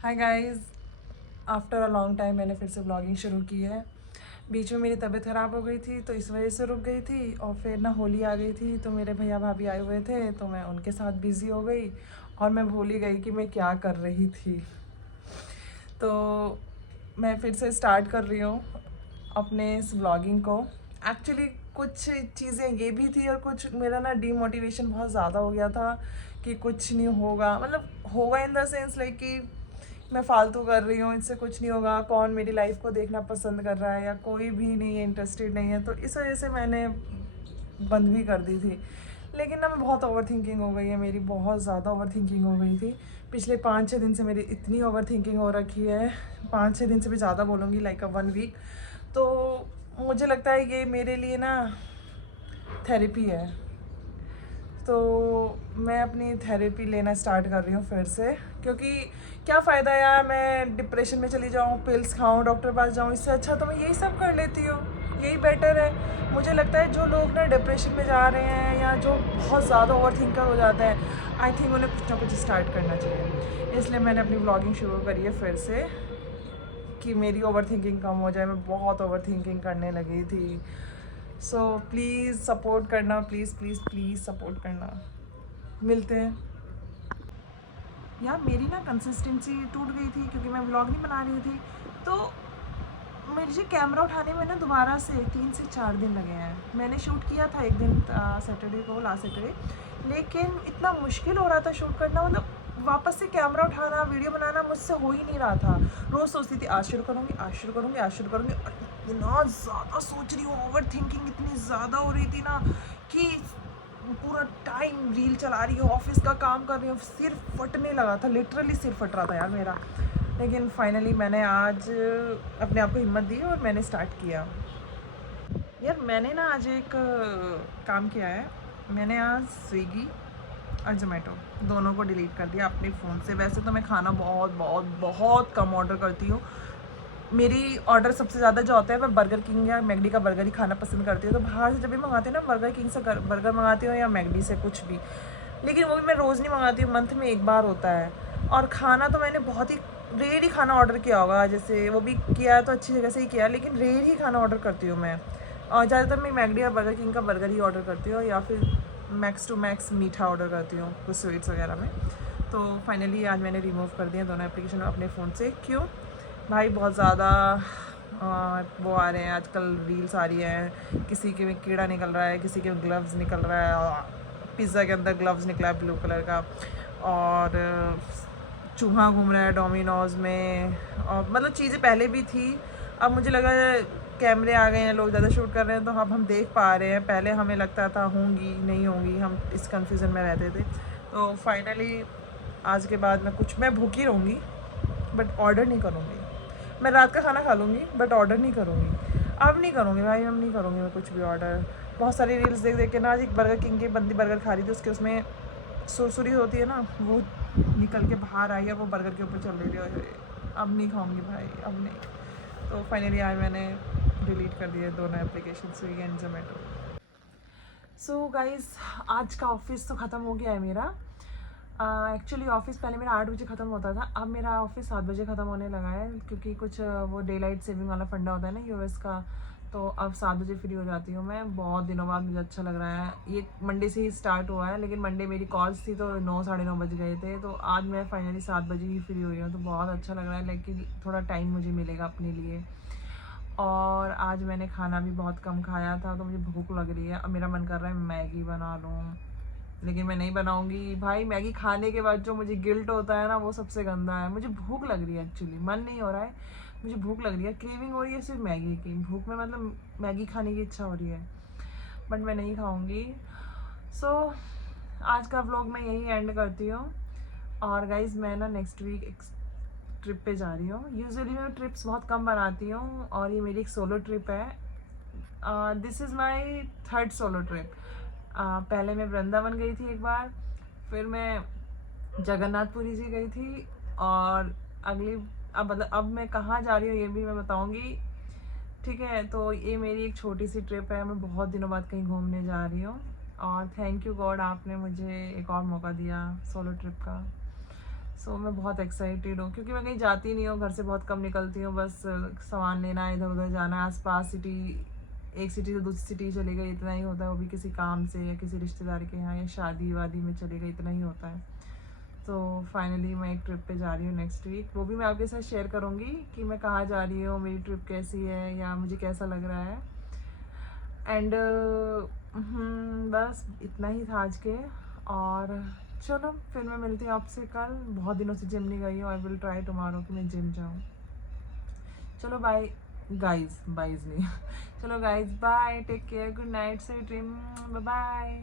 Hi guys, after a long time मैंने फिर से ब्लॉगिंग शुरू की है। बीच में मेरी तबीयत ख़राब हो गई थी तो इस वजह से रुक गई थी, और फिर ना होली आ गई थी तो मेरे भैया भाभी आए हुए थे तो मैं उनके साथ बिज़ी हो गई और मैं भूल ही गई कि मैं क्या कर रही थी। तो मैं फिर से स्टार्ट कर रही हूँ अपने इस ब्लॉगिंग को। एक्चुअली कुछ चीज़ें ये भी थी और कुछ मेरा ना डीमोटिवेशन बहुत ज़्यादा हो गया था कि कुछ नहीं होगा, मतलब होगा इन द सेंस लाइक कि मैं फालतू कर रही हूँ, इससे कुछ नहीं होगा, कौन मेरी लाइफ को देखना पसंद कर रहा है या कोई भी नहीं है, इंटरेस्टेड नहीं है, तो इस वजह से मैंने बंद भी कर दी थी। लेकिन ना मैं बहुत ओवर थिंकिंग हो गई है मेरी, बहुत ज़्यादा ओवर थिंकिंग हो गई थी। पिछले 5-6 दिन से मेरी इतनी ओवर थिंकिंग हो रखी है, 5-6 दिन से भी ज़्यादा बोलूँगी, लाइक 1 वीक। तो मुझे लगता है ये मेरे लिए ना थेरेपी है। तो मैं अपनी थेरेपी लेना स्टार्ट कर रही हूँ फिर से, क्योंकि क्या फ़ायदा यार, मैं डिप्रेशन में चली जाऊँ, पिल्स खाऊँ, डॉक्टर पास जाऊँ, इससे अच्छा तो मैं यही सब कर लेती हूँ, यही बेटर है। मुझे लगता है जो लोग ना डिप्रेशन में जा रहे हैं या जो बहुत ज़्यादा ओवर थिंकर हो जाते हैं, आई थिंक उन्हें कुछ ना कुछ स्टार्ट करना चाहिए। इसलिए मैंने अपनी ब्लॉगिंग शुरू करी है फिर से कि मेरी ओवर थिंकिंग कम हो जाए। मैं बहुत ओवर थिंकिंग करने लगी थी। सो प्लीज़ सपोर्ट करना, प्लीज़ प्लीज़ प्लीज़ सपोर्ट करना। मिलते हैं। यार मेरी ना कंसिस्टेंसी टूट गई थी क्योंकि मैं व्लॉग नहीं बना रही थी। तो मुझे कैमरा उठाने में ना दोबारा से 3 से 4 दिन लगे हैं। मैंने शूट किया था एक दिन सैटरडे को, लास्ट सैटरडे, लेकिन इतना मुश्किल हो रहा था शूट करना, मतलब वापस से कैमरा उठाना, वीडियो बनाना मुझसे हो ही नहीं रहा था। रोज़ सोचती थी आज शुरू करूँगी, आज शुरू करूँगी, आज शुरू करूँगी, और इतना ज़्यादा सोच रही हूँ, ओवर थिंकिंग इतनी ज़्यादा हो रही थी ना कि पूरा टाइम रील चला रही हूँ, ऑफिस का काम कर रही हूँ, सिर फटने लगा था, लिटरली सिर फट रहा था यार मेरा। लेकिन फाइनली मैंने आज अपने आप को हिम्मत दी और मैंने स्टार्ट किया। यार मैंने ना आज एक काम किया है। मैंने आज स्विगी और जोमेटो दोनों को डिलीट कर दिया अपने फ़ोन से। वैसे तो मैं खाना बहुत बहुत बहुत कम ऑर्डर करती हूँ। मेरी ऑर्डर सबसे ज़्यादा जो होता है, मैं बर्गर किंग या मैकडी का बर्गर ही खाना पसंद करती हूँ। तो बाहर से जब भी मंगाती हूँ ना, बर्गर किंग से बर्गर मंगाती हूँ या मैकडी से कुछ भी। लेकिन वो भी मैं रोज़ नहीं मंगाती हूँ, मंथ में एक बार होता है। और खाना तो मैंने बहुत ही रेयर ही खाना ऑर्डर किया होगा, जैसे वो भी किया है तो अच्छी जगह से ही किया है, लेकिन रेयर ही खाना ऑर्डर करती हूँ मैं। और ज़्यादातर मैं मैकडी या बर्गर किंग का बर्गर ही ऑर्डर करती हूँ, या फिर मैक्स टू मैक्स मीठा ऑर्डर करती हूँ कुछ स्वीट्स वगैरह में। तो फाइनली आज मैंने रिमूव कर दिया दोनों एप्लीकेशन अपने फ़ोन से। क्यों भाई, बहुत ज़्यादा वो आ रहे हैं आजकल, रील्स आ रही हैं, किसी के में कीड़ा निकल रहा है, किसी के में ग्लव्स निकल रहा है, पिज़्ज़ा के अंदर ग्लव्स निकला है ब्लू कलर का, और चूहा घूम रहा है डोमिनोज़ में, और मतलब चीज़ें पहले भी थी। अब मुझे लगा कैमरे आ गए हैं, लोग ज़्यादा शूट कर रहे हैं, तो अब हम देख पा रहे हैं। पहले हमें लगता था होंगी नहीं होंगी, हम इस कन्फ्यूज़न में रहते थे। तो फाइनली आज के बाद मैं भूखी रहूँगी, बट ऑर्डर नहीं करूँगी। मैं रात का खाना खा लूँगी बट ऑर्डर नहीं करूँगी। अब नहीं करूँगी भाई, अब नहीं करूँगी मैं कुछ भी ऑर्डर। बहुत सारी रील्स देख देख के ना, आज एक बर्गर किंग की बंदी बर्गर खा रही थी, उसके उसमें सुरसुरी होती है ना, वो निकल के बाहर आई है, वो बर्गर के ऊपर चल रही थी। और अब नहीं खाऊँगी भाई, अब नहीं। तो फाइनली आज मैंने डिलीट कर दिए दोनों application, Swiggy and Zomato. So guys, आज का ऑफिस तो ख़त्म हो गया है मेरा। एक्चुअली ऑफिस पहले मेरा 8 बजे ख़त्म होता था, अब मेरा ऑफिस 7 बजे ख़त्म होने लगा है, क्योंकि कुछ वो डे लाइट सेविंग वाला फंडा होता है ना यूएस का। तो अब 7 बजे फ्री हो जाती हूँ मैं। बहुत दिनों बाद मुझे अच्छा लग रहा है। ये मंडे से ही स्टार्ट हुआ है, लेकिन मंडे मेरी कॉल्स थी तो 9 साढ़े 9 बज गए थे, तो आज मैं फाइनली 7 बजे ही फ्री हुई हूँ। तो बहुत अच्छा लग रहा है, लेकिन थोड़ा टाइम मुझे मिलेगा अपने लिए। और आज मैंने खाना भी बहुत कम खाया था, तो मुझे भूख लग रही है। अब मेरा मन कर रहा है मैगी बना लूँ, लेकिन मैं नहीं बनाऊंगी भाई। मैगी खाने के बाद जो मुझे गिल्ट होता है ना, वो सबसे गंदा है। मुझे भूख लग रही है, एक्चुअली मन नहीं हो रहा है, मुझे भूख लग रही है, क्रेविंग हो रही है सिर्फ मैगी की। भूख में मतलब मैगी खाने की इच्छा हो रही है, बट मैं नहीं खाऊंगी। सो आज का व्लॉग मैं यही एंड करती हूँ। और गाइज मैं ना नेक्स्ट वीक एक ट्रिप पे जा रही हूँ। यूजुअली मैं ट्रिप्स बहुत कम बनाती हूँ, और ये मेरी एक सोलो ट्रिप है। This is my third solo trip. पहले मैं वृंदावन गई थी एक बार, फिर मैं जगन्नाथपुरी जी गई थी, और अगली अब मतलब अब मैं कहाँ जा रही हूँ ये भी मैं बताऊँगी। ठीक है, तो ये मेरी एक छोटी सी ट्रिप है। मैं बहुत दिनों बाद कहीं घूमने जा रही हूँ, और थैंक यू गॉड, आपने मुझे एक और मौका दिया सोलो ट्रिप का। सो मैं बहुत एक्साइटेड हूँ क्योंकि मैं कहीं जाती नहीं हूँ, घर से बहुत कम निकलती हूँ, बस सामान लेना है, इधर उधर जाना है, आसपास सिटी, एक सिटी से दूसरी सिटी चले गए, इतना ही होता है, वो भी किसी काम से या किसी रिश्तेदार के यहाँ या शादी वादी में चले गए, इतना ही होता है। तो फाइनली मैं एक ट्रिप पे जा रही हूँ नेक्स्ट वीक, वो भी मैं आपके साथ शेयर करूँगी कि मैं कहाँ जा रही हूँ, मेरी ट्रिप कैसी है या मुझे कैसा लग रहा है। एंड बस इतना ही था आज के। और चलो फिर मैं मिलती हूँ आपसे कल, बहुत दिनों से जिम नहीं गई हूँ, आई विल ट्राई टुमारो कि मैं जिम जाऊँ। चलो बाय गाइज, बाइज नहीं चलो guys bye, take care, good night, sweet dream, bye bye.